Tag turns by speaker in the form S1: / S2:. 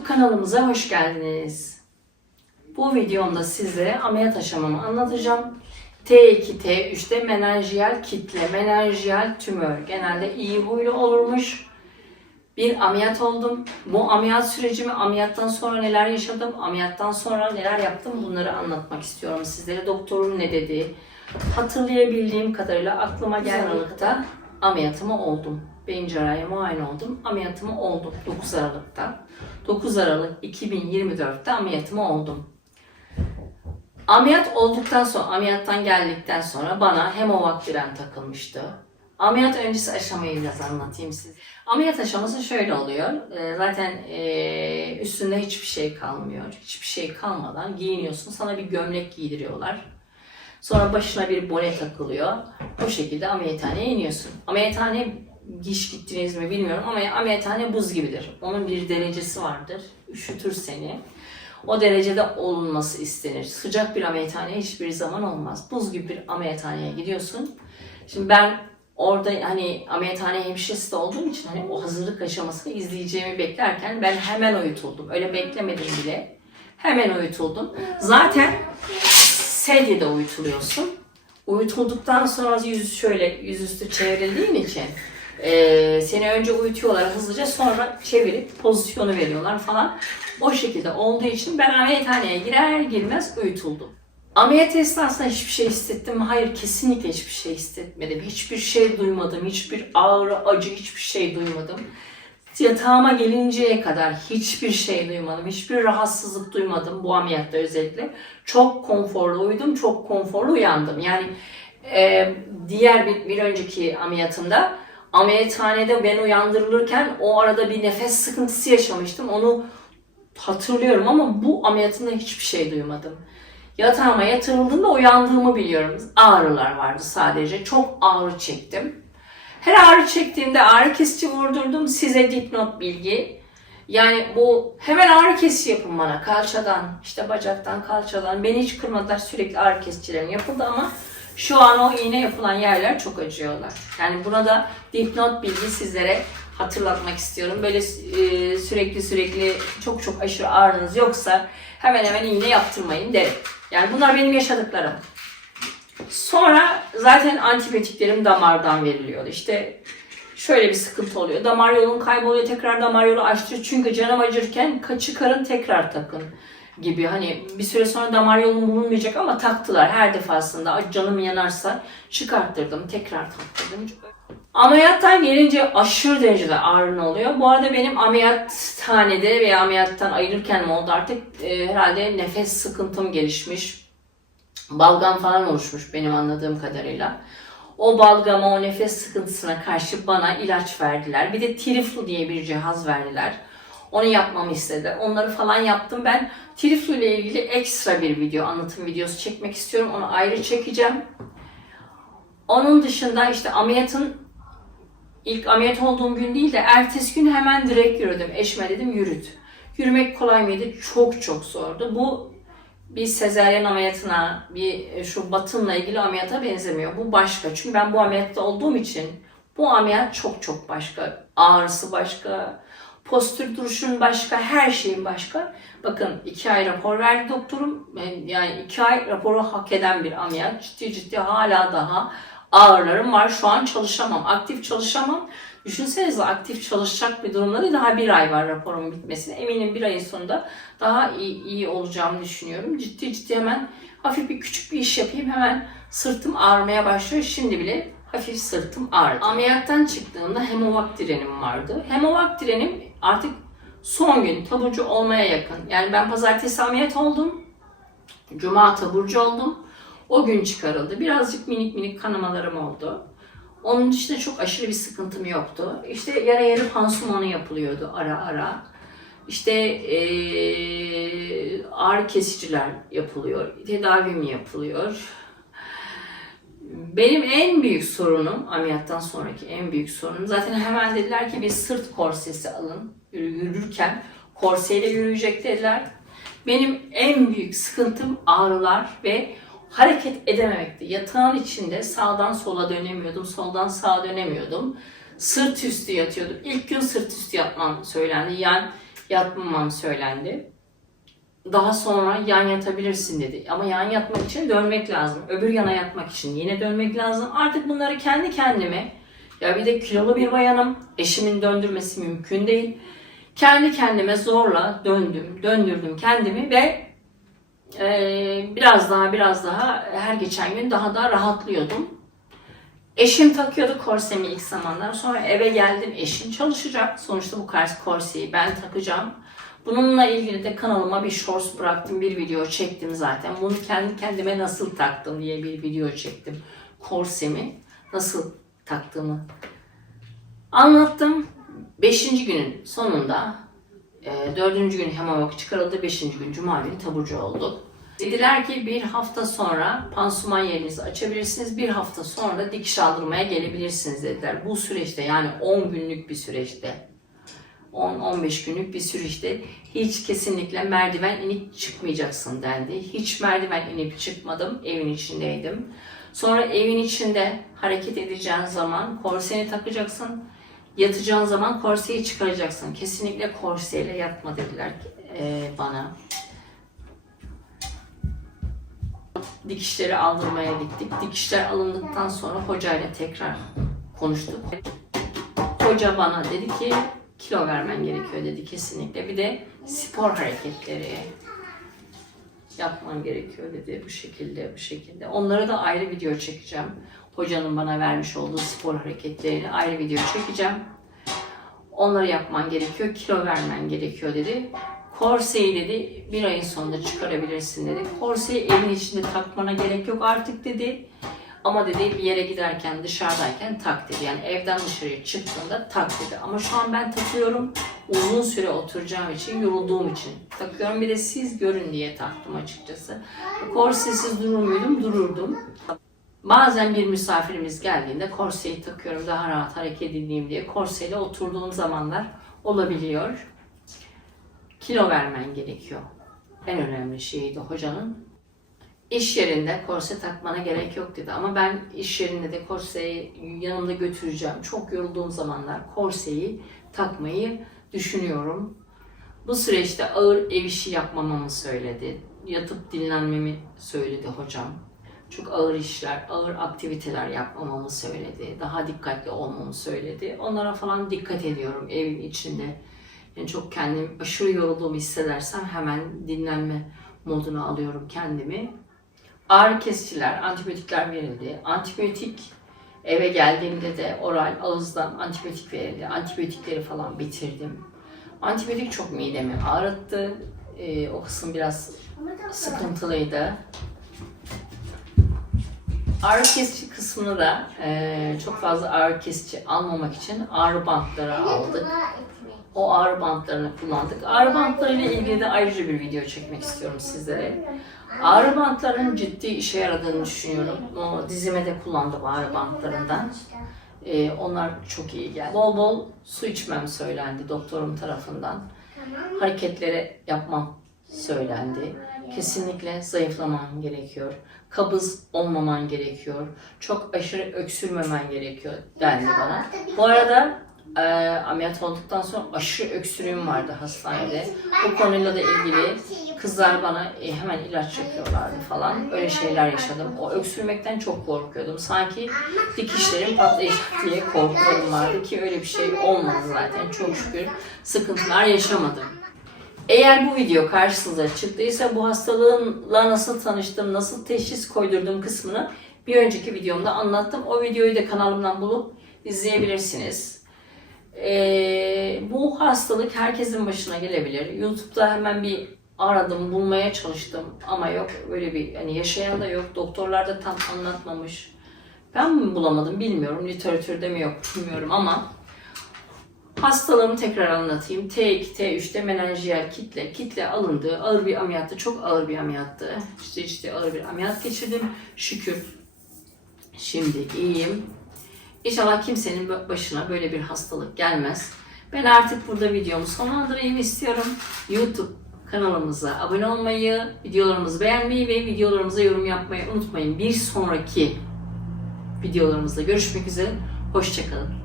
S1: YouTube kanalımıza hoş geldiniz. Bu videomda sizlere ameliyat aşamamı anlatacağım. T2, T3'te menenjiyel kitle, menenjiyel tümör. Genelde iyi huylu olurmuş. Bir ameliyat oldum. Bu ameliyat sürecimi, ameliyattan sonra neler yaşadım, ameliyattan sonra neler yaptım bunları anlatmak istiyorum sizlere. Doktorun ne dediği, hatırlayabildiğim kadarıyla aklıma gelen Aralık'ta ameliyatımı oldum. Beyin cerrahi muayene oldum. Ameliyatımı oldum 9 Aralık'ta. 9 Aralık 2024'te ameliyatımı oldum. Ameliyat olduktan sonra, ameliyattan geldikten sonra bana hemovaktiren takılmıştı. Ameliyat öncesi aşamayı biraz anlatayım size. Ameliyat aşaması şöyle oluyor. Ee, Zaten ee, üstünde hiçbir şey kalmıyor. Hiçbir şey kalmadan giyiniyorsun. Sana bir gömlek giydiriyorlar. Sonra başına bir bone takılıyor. O şekilde ameliyathaneye iniyorsun. Ameliyathane hiç gittiniz mi bilmiyorum ama ameliyathane buz gibidir. Onun bir derecesi vardır. Üşütür seni. O derecede olunması istenir. Sıcak bir ameliyathane hiçbir zaman olmaz. Buz gibi bir ameliyathaneye gidiyorsun. Şimdi ben orada hani ameliyathane hemşiresi de olduğum için hani o hazırlık aşamasını izleyeceğimi beklerken ben hemen uyutuldum. Öyle beklemedim bile. Hemen uyutuldum. Zaten sedyede uyutuluyorsun. Uyutulduktan sonra yüz şöyle yüzüstü çevrildiğin için eee, seni önce uyutuyorlar hızlıca sonra çevirip pozisyonu veriyorlar falan. O şekilde olduğu için ben ameliyathaneye girer girmez uyutuldum. Ameliyat esnasında hiçbir şey hissettim mi? Hayır kesinlikle hiçbir şey hissetmedim. Hiçbir şey duymadım. Hiçbir ağrı, acı hiçbir şey duymadım. Yatağıma gelinceye kadar hiçbir şey duymadım. Hiçbir rahatsızlık duymadım bu ameliyatta özellikle. Çok konforlu uyudum, çok konforlu uyandım. Yani e, diğer bir, bir önceki ameliyatımda ameliyathanede ben uyandırılırken o arada bir nefes sıkıntısı yaşamıştım. Onu hatırlıyorum ama bu ameliyatımda hiçbir şey duymadım. Yatağıma yatırıldığımda uyandığımı biliyorum. Ağrılar vardı sadece. Çok ağrı çektim. Her ağrı çektiğimde ağrı kesici vurdurdum. Size dipnot bilgi. Yani bu hemen ağrı kesici yapın bana. Kalçadan, işte bacaktan, kalçadan. Beni hiç kırmadılar. Sürekli ağrı kesicilerim yapıldı ama şu an o iğne yapılan yerler çok acıyorlar. Yani buna da dipnot bilgi sizlere hatırlatmak istiyorum. Böyle e, sürekli sürekli çok çok aşırı ağrınız yoksa hemen hemen iğne yaptırmayın derim. Yani bunlar benim yaşadıklarım. Sonra zaten antibiyotiklerim damardan veriliyordu. İşte şöyle bir sıkıntı oluyor. Damar yolun kayboluyor tekrar damar yolu açtır. Çünkü canım acırken ka- çıkarın tekrar takın gibi. Hani bir süre sonra damar yolum bulunmayacak ama taktılar her defasında. "Ay, Canım yanarsa çıkarttırdım tekrar taktırdım. Ameliyattan gelince aşırı derecede ağrın oluyor. Bu arada benim ameliyathanede veya ameliyattan ayırırken mi oldu artık e, herhalde nefes sıkıntım gelişmiş. Balgam falan oluşmuş benim anladığım kadarıyla. O balgama, o nefes sıkıntısına karşı bana ilaç verdiler. Bir de Tiriflu diye bir cihaz verdiler. Onu yapmamı istedi. Onları falan yaptım. Ben Tiriflu ile ilgili ekstra bir video, anlatım videosu çekmek istiyorum. Onu ayrı çekeceğim. Onun dışında işte ameliyatın ilk ameliyat olduğum gün değil de ertesi gün hemen direkt yürüdüm. Eşime dedim yürüt. Yürümek kolay mıydı? Çok çok zordu. Bu bir sezaryen ameliyatına, bir e, şu batınla ilgili ameliyata benzemiyor. Bu başka. Çünkü ben bu ameliyatta olduğum için bu ameliyat çok çok başka. Ağrısı başka, postür duruşun başka, her şeyin başka. Bakın iki ay rapor verdi doktorum. Yani iki ay raporu hak eden bir ameliyat. Ciddi ciddi hala daha ağrılarım var. Şu an çalışamam. Aktif çalışamam. Düşünsenize aktif çalışacak bir durumda değil. Daha bir ay var raporumun bitmesine. Eminim bir ayın sonunda daha iyi, iyi olacağımı düşünüyorum. Ciddi ciddi hemen hafif bir küçük bir iş yapayım. Hemen sırtım ağrımaya başlıyor. Şimdi bile hafif sırtım ağrıdı. Ameliyattan çıktığımda hemovak direnim vardı. Hemovak direnim artık son gün taburcu olmaya yakın. Yani ben pazartesi ameliyat oldum. Cuma taburcu oldum. O gün çıkarıldı. Birazcık minik minik kanamalarım oldu. Onun dışında çok aşırı bir sıkıntım yoktu. İşte yara yara pansumanı yapılıyordu ara ara. İşte eee ağrı kesiciler yapılıyor. Tedavim yapılıyor. Benim en büyük sorunum, ameliyattan sonraki en büyük sorunum zaten hemen dediler ki bir sırt korsesi alın. Yürü- Yürürken korseyle yürüyecek dediler. Benim en büyük sıkıntım ağrılar ve hareket edememekti. Yatağın içinde sağdan sola dönemiyordum, soldan sağa dönemiyordum. Sırt üstü yatıyordum. İlk gün sırt üstü yapmam söylendi. Yani Yatmamam söylendi. Daha sonra yan yatabilirsin dedi. Ama yan yatmak için dönmek lazım. Öbür yana yatmak için yine dönmek lazım. Artık bunları kendi kendime ya bir de kilolu bir bayanım. Eşimin döndürmesi mümkün değil. Kendi kendime zorla döndüm, döndürdüm kendimi ve eee, biraz daha biraz daha her geçen gün daha da rahatlıyordum. Eşim takıyordu korsemi ilk zamanlar. Sonra eve geldim. Eşim çalışacak. Sonuçta bu kors- korseyi ben takacağım. Bununla ilgili de kanalıma bir shorts bıraktım. Bir video çektim zaten. Bunu kendi kendime nasıl taktım diye bir video çektim. Korsemi nasıl taktığımı anlattım. Beşinci günün sonunda e, dördüncü gün hemamok çıkarıldı. Beşinci gün cuma günü taburcu olduk. Dediler ki bir hafta sonra pansuman yerinizi açabilirsiniz. Bir hafta sonra da dikiş aldırmaya gelebilirsiniz dediler. Bu süreçte yani 10 günlük bir süreçte 10-15 günlük bir süreçte hiç kesinlikle merdiven inip çıkmayacaksın dendi. Hiç merdiven inip çıkmadım. Evin içindeydim. Sonra evin içinde hareket edeceğin zaman korseni takacaksın. Yatacağın zaman korseyi çıkaracaksın. Kesinlikle korseyle yatma dediler eee, bana. Dikişleri aldırmaya gittik. Dikişler alındıktan sonra hocayla tekrar konuştuk. Hoca bana dedi ki kilo vermen gerekiyor dedi kesinlikle. Bir de spor hareketleri yapman gerekiyor dedi bu şekilde bu şekilde. Onlara da ayrı video çekeceğim. Hocanın bana vermiş olduğu spor hareketlerini ayrı video çekeceğim. Onları yapman gerekiyor, kilo vermen gerekiyor dedi. Korseyi dedi bir ayın sonunda çıkarabilirsin dedi. Korseyi evin içinde takmana gerek yok artık dedi. Ama dedi bir yere giderken dışarıdayken tak dedi. Yani evden dışarıya çıktığında tak dedi. Ama şu an ben takıyorum. Uzun süre oturacağım için, yorulduğum için takıyorum. Bir de siz görün diye taktım açıkçası. Korsesiz durur muydum? Dururdum. Bazen bir misafirimiz geldiğinde korseyi takıyorum daha rahat hareket edeyim diye korseyle oturduğum zamanlar olabiliyor. Kilo vermen gerekiyor. En önemli şeydi hocanın. İş yerinde korse takmana gerek yok dedi ama ben iş yerinde de korseyi yanımda götüreceğim. Çok yorulduğum zamanlar korseyi takmayı düşünüyorum. Bu süreçte ağır ev işi yapmamamı söyledi. Yatıp dinlenmemi söyledi hocam. Çok ağır işler, ağır aktiviteler yapmamamı söyledi. Daha dikkatli olmamı söyledi. Onlara falan dikkat ediyorum evin içinde. Yani çok kendim aşırı yorulduğumu hissedersem hemen dinlenme moduna alıyorum kendimi. Ağrı kesiciler, antibiyotikler verildi. Antibiyotik eve geldiğimde de oral ağızdan antibiyotik verildi. Antibiyotikleri falan bitirdim. Antibiyotik çok midemi ağrıttı. Ee, o kısım biraz sıkıntılıydı. Ağrı kesici kısmını da e, çok fazla ağrı kesici almamak için ağrı bantları aldık. O ağrı bantlarını kullandık. Ağrı bantlarıyla ilgili de ayrıca bir video çekmek istiyorum sizlere. Ağrı bantlarının ciddi işe yaradığını düşünüyorum. O dizime de kullandım ağrı bantlarından. Ee, onlar çok iyi geldi. Bol bol su içmem söylendi doktorum tarafından. Hareketleri yapmam söylendi. Kesinlikle zayıflaman gerekiyor. Kabız olmaman gerekiyor. Çok aşırı öksürmemen gerekiyor dendi bana. Bu arada e, ameliyat olduktan sonra aşırı öksürüğüm vardı hastanede. Bu konuyla da ilgili kızlar bana e, hemen ilaç yapıyorlardı falan. Öyle şeyler yaşadım. O öksürmekten çok korkuyordum. Sanki dikişlerim patlayacak diye korkularım vardı ki öyle bir şey olmadı zaten. Çok şükür sıkıntılar yaşamadım. Eğer bu video karşınıza çıktıysa bu hastalığınla nasıl tanıştım, nasıl teşhis koydurdum kısmını bir önceki videomda anlattım. O videoyu da kanalımdan bulup izleyebilirsiniz. Ee, bu hastalık herkesin başına gelebilir. YouTube'da hemen bir aradım, bulmaya çalıştım ama yok öyle bir hani yaşayan da yok. Doktorlar da tam anlatmamış. Ben mi bulamadım bilmiyorum. Literatürde mi yok bilmiyorum ama Hastalığımı tekrar anlatayım. T2, T3'te menenjiyel kitle. Kitle alındı. Ağır bir ameliyattı. Çok ağır bir ameliyattı. İşte işte ağır bir ameliyat geçirdim. Şükür. Şimdi iyiyim. İnşallah kimsenin başına böyle bir hastalık gelmez. Ben artık burada videomu sonlandırayım istiyorum. YouTube kanalımıza abone olmayı, videolarımızı beğenmeyi ve videolarımıza yorum yapmayı unutmayın. Bir sonraki videolarımızda görüşmek üzere. Hoşçakalın.